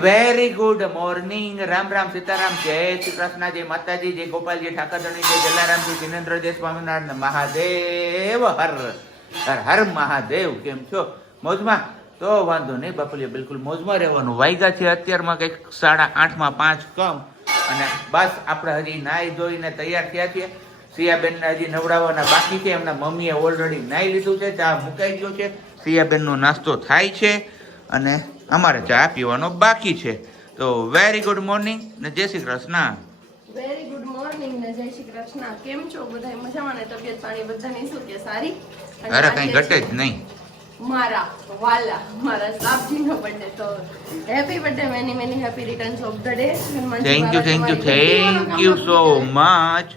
Very good morning. Ram Ram Sitaram, જય શ્રી કૃષ્ણ, જય માતાજી, જય ગોપાલજી ઠાકરધણી, જય જલારામજી, જિનેન્દ્ર જય સ્વામિનારાયણ, મહાદેવ હર હર હર મહાદેવ. કેમ છો? મોજમાં? તો વાંધો નહીં બાપુલિયા, બિલકુલ મોજમાં રહેવાનું. વાગ્યા છે અત્યારમાં કંઈક 8:30 5 કમ, અને બસ આપણે હજી નાહી ધોઈને તૈયાર થયા છીએ. સિયાબેનને હજી નવડાવવાના બાકી છે. એમના મમ્મીએ ઓલરેડી નાહી લીધું છે, ચા મુકાઈ ગયો છે, સિયાબેનનો નાસ્તો થાય છે અને અમારે ચા પીવાનો બાકી છે. તો વેરી ગુડ મોર્નિંગ ને જય Shri Krishna. Very good morning ને જય શ્રી કૃષ્ણ. કેમ છો બધા? મજામાં ને? તબિયત પાણી બધાની શું કે સારી? અરે કઈ ઘટે જ નહીં. મારા વાલા મારા સાબજીનો બર્થડે, તો happy birthday, many many happy returns of the day. Thank you so much.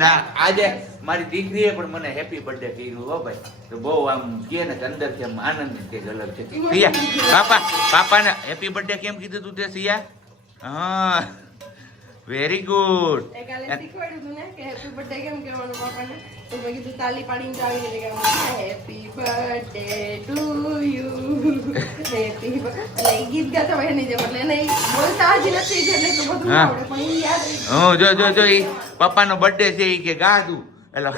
ના આજે મારી દીકરીએ પણ મને હેપી બર્થડે કર્યું હો ભાઈ. તો બહુ આમ કે ને અંદરથી આમ આનંદ કંઈક અલગ છે. સિયા પાપાને હેપી બર્થડે કેમ કીધું તું તે સિયા? હા વેરી ગુડ. કાલે શીખવાડ્યું તું ને કે હેપી બર્થડે કેમ કહેવાનું પાપાને, તો મેં કીધું તાલી પાડીને ચાવી દે કે happy birthday to you happy birthday. ગીત ગાતા હોય એની જેમ, એટલે એને બોલતા હજી નથી એટલે તો બધું આવડે, પણ એ યાદ રહી. જો ઈ પપ્પાનો બર્થડે છે ઈ કે ગા તું એટલે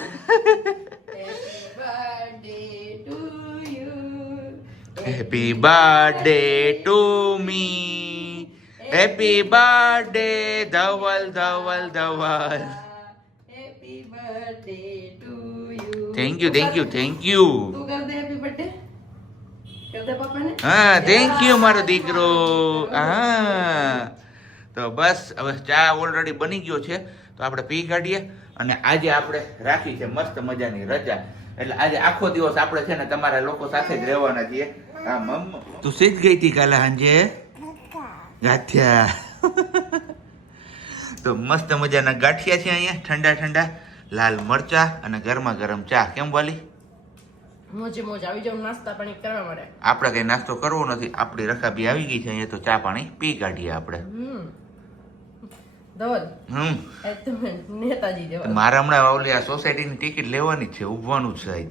happy birthday to me, happy birthday Dhaval Dhaval Dhaval. Happy birthday to you. Thank you. તું કર દે હેપી બર્થડે, કર દે પપ્પાને. હા થેન્ક યુ મારો દીકરો. હા તો બસ હવે ચા ઓલરેડી બની ગયો છે, તો આપણે પી કાઢીએ. અને આજે આપણે રાખી છે મસ્ત મજાની રજા, એટલે આજે આખો દિવસ આપણે છે ને તમારા લોકો સાથે જ રહેવાના છીએ. હા મમ્મા તું સીધ ગઈ હતી કાલે સાંજે ગાંઠિયા. તો મસ્ત મજાના ગાંઠિયા છે અહીંયા, ઠંડા ઠંડા લાલ મરચા અને ગરમા ગરમ ચા. કેમ બોલી? મોજે મોજ આવી જાવ, નાસ્તા પાણી કરવા મળે. આપણે કઈ નાસ્તો કરવો નથી, આપણી રકાબી આવી ગઈ છે અહીંયા, તો ચા પાણી પી કાઢીએ આપણે. ધવલ એ તમે નેતાજી જેવા. મારા હમણાં ઓલી આ સોસાયટીની ટિકિટ લેવાની છે, ઉભવાનું જ છે આજ.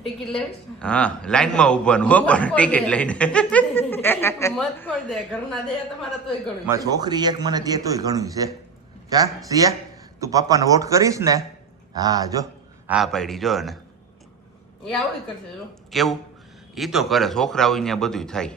ટિકિટ લેવી? હા લાઈનમાં ઉભવાનું હો, પણ ટિકિટ લઈને. મત કોણ દે? ઘરના દે તમારા તોય ઘણું. મારી છોકરી એક મને દે તોય ઘણું છે. કા સિયા તું પપ્પાને વોટ કરીશ ને? હા જો હા પાડી જો ને. એ આવું કરશે જો. કેવું? ઈ તો કરે, છોકરાઓ અહીંયા બધું થાય.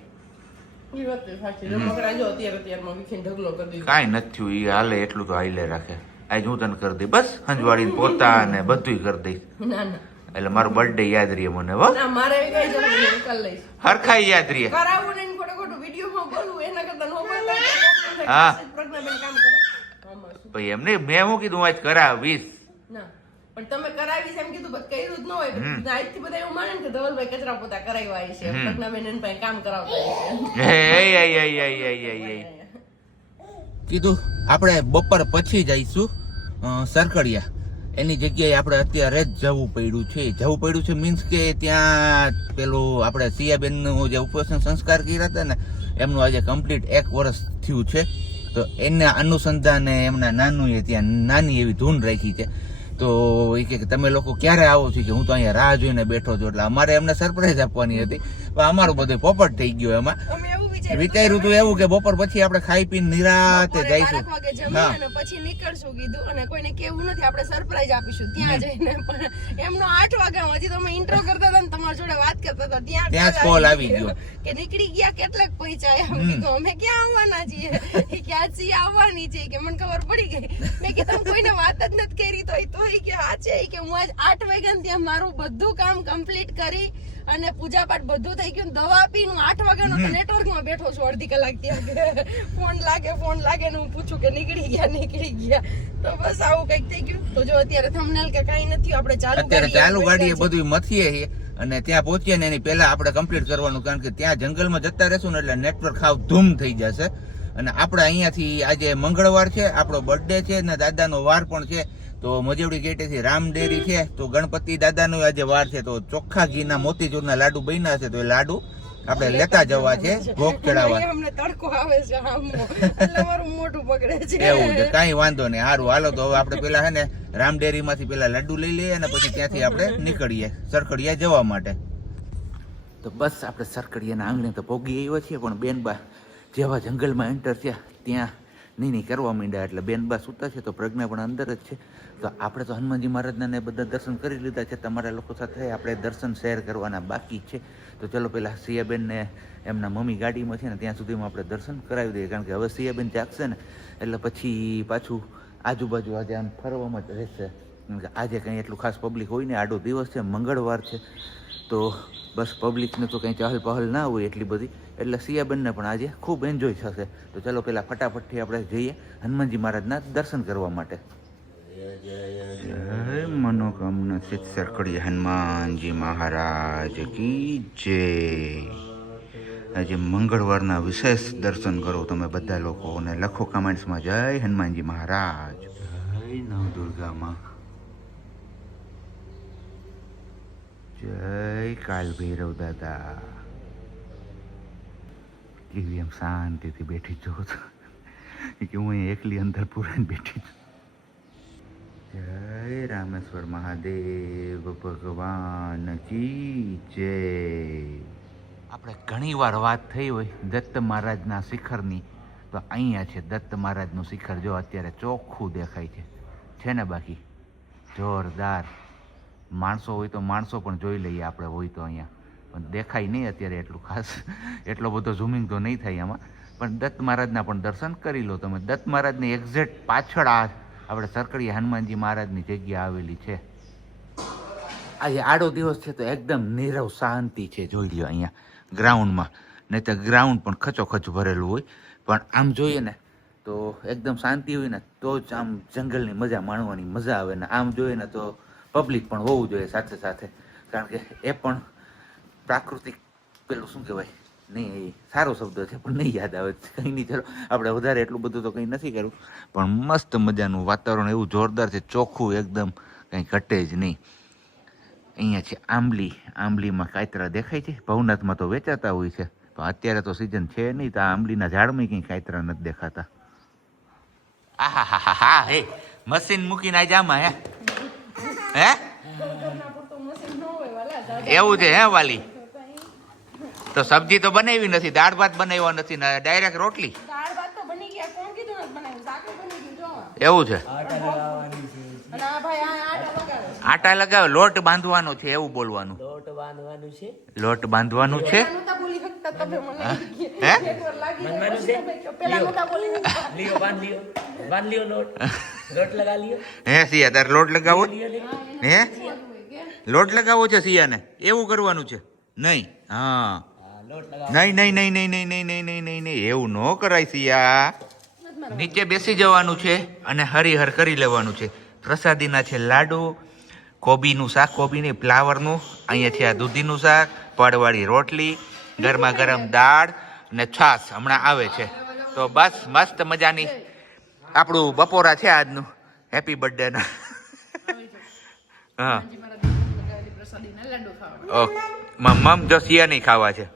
ઈ વાત તો સાચી. રમકડા જો અત્યારમાં વીખીને ઢગલો કરી દીધો. કાંઈ નથી થયું, ઈ હાલે એટલું તો હાલે રાખે. આજ હું તને કરી દઈ બસ, હંજવાડીને પોતા ને બધું કરી દઈશ. ના ના એટલે મારો બર્થડે યાદ રહે મને. હો ના, મારે એવી કઈ જરૂર નહીં, હું કરી લઈશ. હરખાઈ યાદ રહે. કરાવું ને ખોટું ખોટું વિડીયોમાં બોલવું એના કરતા નો બોલતા. હા. પ્રજ્ઞાબેન કામ કરે. આમાં શું? ભાઈ એમને મેં હું કીધું આજ કરાવીશ. ના પણ તમે કરાવીશ એમ કીધું, બસ કર્યું જ ન હોય. આજથી બધા એવું માને ને કે ધવલભાઈ કચરા પોતા કરાવ્યા છે, પ્રજ્ઞાબેન એના પાસે કામ કરાવતા છે. કીધું આપણે બપોર પછી જઈશું સરકડિયા. એની જગ્યાએ આપણે અત્યારે જ જવું પડ્યું છે મીન્સ કે ત્યાં પેલું આપણે સિયાબેનનું જે ઉપવાસના સંસ્કાર કર્યા હતા ને, એમનું આજે કમ્પ્લીટ 1 વર્ષ થયું છે. તો એના અનુસંધાને એમના નાનુએ ત્યાં નાની એવી ધૂન રાખી છે. તો એ કે તમે લોકો ક્યારે આવો છો? કે હું તો અહીંયા રાહ જોઈને બેઠો છું. એટલે અમારે એમને સરપ્રાઈઝ આપવાની હતી, પણ અમારું બધું પોપટ થઈ ગયો. એમાં વિચાર્યું હતું એવું કે બપોર પછી આપણે ખાઈ પીને નિરાતે જઈશું, પછી નીકળશું કીધું, અને કોઈને કેવું નથી, આપણે સરપ્રાઈઝ આપીશું ત્યાં જઈને. પણ એમનો 8 વાગ્યા, હજી તમે ઇન્ટ્રો કરતા હતા ને તમારી જોડે વાત કરતા હતા, ત્યાં જ કોલ આવી ગયો કે નીકળી ગયા, કેટલાક પહોંચ્યા. એમ કીધું અમે ક્યાં આવવાના છીએ, કે આજ આવવાની છે, કે મને ખબર પડી ગઈ. મેં કીધું કોઈને વાત જ નથી કરી, તો કે આ છે કે હું આજ 8 વાગ્યા ત્યાં મારું બધું કામ કમ્પ્લીટ કરી અને પૂજા પાઠ બધું થઈ ગયું, દવા આપીને 8 વાગ્યાનો તો નેટવર્કમાં બેઠો છું અડધી કલાક ત્યાં. ફોન લાગે ને હું પૂછું કે નીકળી ગયા. તો બસ આવું કઈક થઈ ગયું. તો જો અત્યારે થંબનેલ કે કઈ નથી, આપણે ચાલુ ગાડીએ બધું મથીએ અને ત્યાં પહોંચીએ ને એની પહેલા આપણે કમ્પ્લીટ કરવાનું, કારણ કે ત્યાં જંગલમાં જતા રહેશું ને એટલે નેટવર્ક હાવ ધૂમ થઈ જશે. અને આપણે અહીંયાથી આજે મંગળવાર છે, આપણો બર્થડે છે ને દાદાનો વાર પણ છે. તો મજેવડી ગેટેથી રામડેરી છે, તો ગણપતિ દાદાનો આજે વાર છે. તો ચોખ્ખા ઘીના મોતીચૂરના લાડુ બન્યા છે, તો એ લાડુ આપણે લેતા જવા છે ભોગ ચડાવવા. અમને તડકો આવે છે એટલે મારું મોઢું પકડે છે. એવું છે, કાંઈ વાંધો નહીં. સારું હાલો, તો હવે આપણે પેલા હે ને રામડેરી માંથી પેલા લડ્ડુ લઈ લઈએ અને પછી ત્યાંથી આપણે નીકળીએ સરકડિયા જવા માટે. તો બસ આપણે સરકડિયાના આંગણે તો પોગી આવ્યો છીએ, પણ બેનબા જેવા જંગલમાં એન્ટર થયા ત્યાં નહીં કરવા માંડ્યા એટલે બેનબા સૂતા છે તો પ્રજ્ઞા પણ અંદર જ છે. તો આપણે તો હનુમાનજી મહારાજના ને બધા દર્શન કરી લીધા છે. તમારા લોકો સાથે આપણે દર્શન શેર કરવાના બાકી છે. તો ચલો પહેલાં સિયાબેનને એમના મમ્મી ગાડીમાં છે ને ત્યાં સુધીમાં આપણે દર્શન કરાવી દઈએ, કારણ કે હવે સિયાબેન જાગશે ને એટલે પછી પાછું આજુબાજુ આજે આમ ફરવામાં જ રહેશે. આજે કંઈ એટલું ખાસ પબ્લિક હોય ને, આડો દિવસ છે, મંગળવાર છે, તો બસ પબ્લિકને તો કંઈ ચહલ પહલ ના હોય એટલી બધી, એટલે સિયાબેનને પણ આજે ખૂબ એન્જોય થશે. તો ચલો પહેલાં ફટાફટથી આપણે જઈએ હનુમાનજી મહારાજના દર્શન કરવા માટે. જય મનોકામના સિદ્ધ સરકડી હનુમાનજી મહારાજ કી જય. આજે મંગળવારના વિશેષ દર્શન કરો તમે બધા લોકો અને લખો કમેન્ટ્સમાં જય હનુમાનજી મહારાજ, જય નવદુર્ગામાં, જય કાલ ભૈરવ દાદા. કેવી એમ શાંતિથી બેઠી જો છો કે હું અહીં એકલી અંદર પૂરાઈને બેઠી છું. જય રામેશ્વર મહાદેવ ભગવાન કી જય. આપણે ઘણી વાર વાત થઈ હોય દત્ત મહારાજના શિખરની, તો અહીંયા છે દત્ત મહારાજનું શિખર. જો અત્યારે ચોખ્ખું દેખાય છે ને બાકી જોરદાર. માણસો હોય તો માણસો પણ જોઈ લઈએ આપણે, હોય તો અહીંયા પણ દેખાય નહીં અત્યારે એટલું ખાસ, એટલો બધો ઝૂમિંગ તો નહીં થાય આમાં. પણ દત્ત મહારાજના પણ દર્શન કરી લો તમે. દત્ત મહારાજની એક્ઝેક્ટ પાછળ આ આપણે સરકડી હનુમાનજી મહારાજની જગ્યા આવેલી છે. આજે આડો દિવસ છે તો એકદમ નીરવ શાંતિ છે. જોઈ લ્યો અહીંયા ગ્રાઉન્ડમાં, નહીં તો ગ્રાઉન્ડ પણ ખચોખચ ભરેલું હોય, પણ આમ જોઈએ ને તો એકદમ શાંતિ હોય ને તો જ આમ જંગલની મજા માણવાની મજા આવે ને. આમ જોઈએ ને તો પબ્લિક પણ હોવું જોઈએ સાથે સાથે, કારણ કે એ પણ પ્રાકૃતિક પેલું શું કહેવાય, નહીં સારો શબ્દ છે પણ નહીં યાદ આવે, કંઈ નહીં. ચલો આપણે વધારે એટલું બધું તો કંઈ નથી કરવું, પણ મસ્ત મજાનું વાતાવરણ એવું જોરદાર છે, ચોખ્ખું એકદમ, કંઈ ઘટે જ નહીં. અહીંયા છે આંબલી, આંબલીમાં કાયતરા દેખાય છે. ભવનાથમાં તો વેચાતા હોય છે, પણ અત્યારે તો સિઝન છે નહીં, તો આ આંબલીના ઝાડમાં કંઈ કાયતરા નથી દેખાતા. આહા હા હા હા, હે મશીન મૂકીને આજે આમાં હે એવું છે હે વાલી? તો સબ્જી તો બનાવી નથી, દાળ ભાત બનાવ્યા નથી ને ડાયરેક્ટ રોટલી? એવું છે? આટા લગાવે, લોટ બાંધવાનો છે એવું બોલવાનું. લોટ બાંધવાનું છે. હે સિયા તારે લોટ લગાવો? હે લોટ લગાવો છે સિયાને? એવું કરવાનું છે? નહીં. હા નહીં નહીં નહીં નહીં નહીં નહીં નહીં નહીં નહીં નહીં એવું ન કરાય સિયા. નીચે બેસી જવાનું છે અને હરિહર કરી લેવાનું છે. પ્રસાદીના છે લાડુ, કોબીનું શાક, કોબીની ફ્લાવરનું, અહીંયા છે આ દૂધીનું શાક, પડવાળી રોટલી, ગરમા ગરમ દાળ ને છાશ હમણાં આવે છે. તો બસ મસ્ત મજાની આપણું બપોરા છે આજનું. હેપી બર્થડે ના. હા ઓકે મમ જો સિયા નહીં ખાવા છે.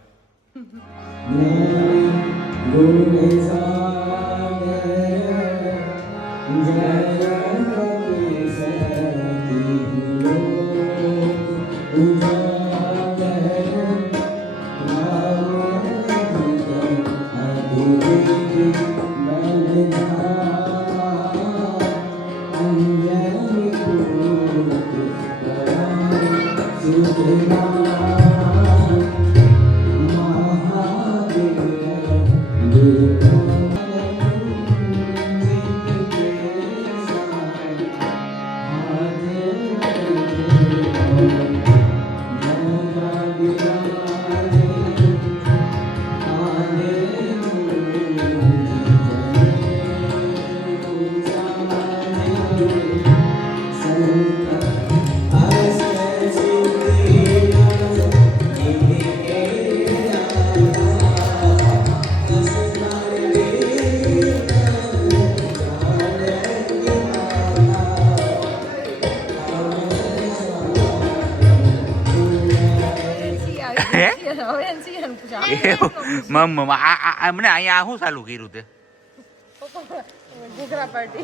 મને અહીંયા શું ચાલુ કર્યું તે?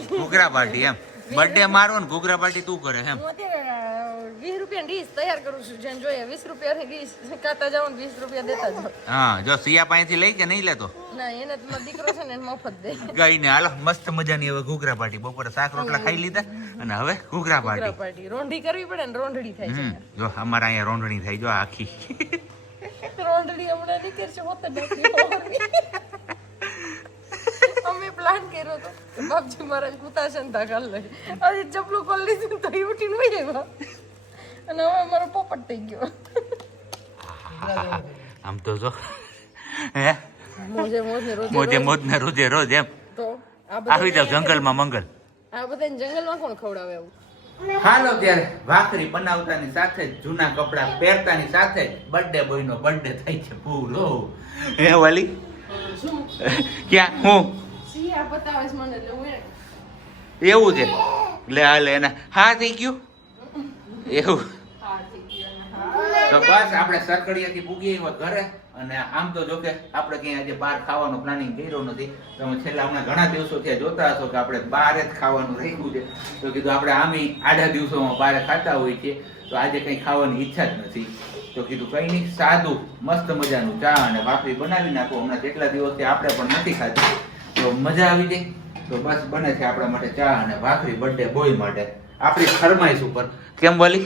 ઘૂઘરા પાર્ટી એમ? બર્થડે મારો ને ઘૂઘરા પાર્ટી તું કરે એમ? 20 રૂપિયા ડીશ તૈયાર કરું છું જેમ જોઈએ 20 રૂપિયા ડીશ કાતા જાવ ને 20 રૂપિયા દેતા જાવ હા જો સિયા પાસેથી લઈ કે નહીં લેતો ના એને તો મારો દીકરો છે ને એને મફત દે ગઈ ને હાલો મસ્ત મજાની હવે ઘૂઘરા પાર્ટી બપોરે શાક રોટલા ખાઈ લીધા અને હવે ઘૂઘરા પાર્ટી પાર્ટી રોંઢી કરવી પડે ને રોંઢડી થાય છે જો અમારા અહીંયા રોંઢણી થાય જો આખી રોંઢડી હમણાં નીકળશે હોત નથી અમે પ્લાન કર્યો તો બાપજી મહારાજ કુતાશન તા કર લે આજે ચપલું ખોલી લીધું તો એ ઉઠીને વહી આવ્યા અને હવે મારો પોપટ થઈ ગયો આમ તો જો હે મોજે મોજ ને રોજ મોજે મોજ ને રોજે રોજ એમ તો આવી જાવ જંગલમાં મંગલ આ બધાને જંગલમાં કોણ ખવડાવે આવું હાલો ત્યારે ભાખરી બનાવતાની સાથે જ જૂના કપડા પહેરતાની સાથે જ બર્થડે બોય નો બર્થડે થાય છે પૂરો હે વાલી શું ક્યાં હું સિયા બતાવે છે મને એટલે હું એવું છે લે હાલે એના હા થઈ ગયું એવું હા થઈ ગયો તો બસ આપણે સરકડીયાથી પૂગી આવ્યા ઘરે અને આમ તો જો કે આપણે ક્યાંય આજે બહાર ખાવાનું પ્લાનિંગ કર્યો નથી તમે છેલ્લા હમણાં ઘણા દિવસોથી જોતા હશો કે આપણે બહાર જ ખાવાનું રાખ્યું છે તો કીધું આપણે આમી આડા દિવસોમાં બહાર ખાતા હોય છે તો આજે કંઈ ખાવાની ઈચ્છા જ નથી તો કીધું કંઈ નહીં સાદું મસ્ત મજાનું ચા અને ભાખરી બનાવી નાખો હમણાં કેટલા દિવસથી આપણે પણ નથી ખાધી તો મજા આવી જાય તો બસ બને છે આપણા માટે ચા અને ભાખરી બર્થડે બોય માટે આપણી ફરમાઈશ ઉપર કેમ વાલી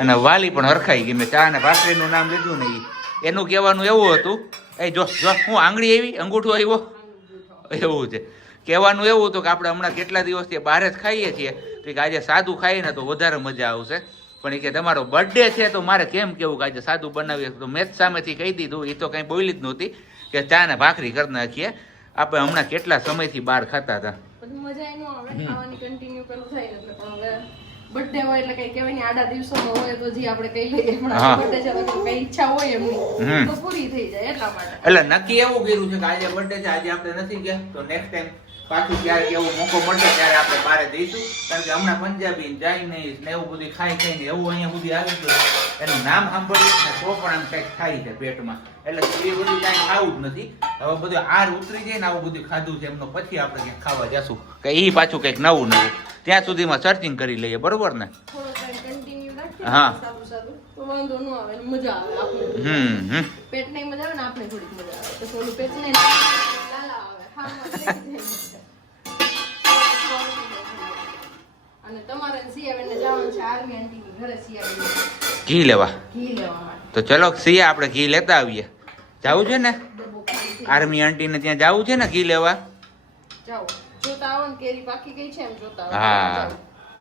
અને વાલી પણ હરખાઈ ગઈ મેં ચા અને ભાખરીનું નામ લીધું ને એનું કહેવાનું એવું હતું એ જો જો હું આંગળી આવી અંગૂઠો આવ્યો એવું છે કહેવાનું એવું હતું કે આપણે હમણાં કેટલા દિવસથી બહાર જ ખાઈએ છીએ તો કે આજે સાદું ખાઈએ ને તો વધારે મજા આવશે પણ એ કે તમારો બર્થડે છે તો મારે કેમ કેવું કે આજે સાદું બનાવીએ તો મેં જ સામેથી કહી દીધું એ તો કંઈ બોલી જ નહોતી કે ચા ને ભાખરી કરી નાખીએ આપણે હમણાં કેટલા સમયથી બહાર ખાતા હતા પછી મજા એનો આવે ખાવાની કન્ટિન્યુ પેલું થાય એટલે પણ હવે બર્થડે હોય એટલે કઈ કહેવાય ને આડા દિવસોમાં હોય તો જે આપણે કહી લઈએ હમણાં બર્થડે છે તો કઈ ઈચ્છા હોય એમની તો પૂરી થઈ જાય એટલા માટે એટલે નક્કી એવું કર્યું છે કે આજે બર્થડે છે આજે આપણે નથી ગયા તો નેક્સ્ટ ટાઈમ પાછું ક્યારેક એવો મોકો મળશે ત્યારે આપણે બહાર જઈશું કારણ કે હમણાં પંજાબી ચાઇનીઝ ને એવું બધું ખાઈ ખાઈને એવું અહીંયા સુધી આવી ગયું એનું નામ સાંભળીએ ને તો પણ આમ કંઈક થાય છે પેટમાં એટલે એ બધું કાંઈ ખાવું જ નથી હવે બધું આર ઉતરી જાય ને આવું બધું ખાધું છે એમનો પછી આપણે ક્યાંક ખાવા જશું કે એ પાછું કંઈક નવું નવું ત્યાં સુધીમાં સર્ચિંગ કરી લઈએ બરોબર ને થોડો ટાઈમ કન્ટિન્યુ રાખીએ હા સારું સારું તો વાંધો ન આવે ને મજા આવે આપણે પેટને મજા આવે ને આપણે થોડીક મજા આવે તો થોડું પેટને લાલા આવે ખાવામાં અને તમારે સિયાબેનને જવાનું છે આર્મી આંટીની ઘરે સિયાબેન ઘી લેવા માટે તો ચલો સિયા આપણે ઘી લેતા આવીએ જાવું છે ને આર્મી આંટીને ત્યાં જાવું છે ને ઘી લેવા જાઓ જોતા આવો ને કેરી પાકી ગઈ છે એમ જોતા આવો હા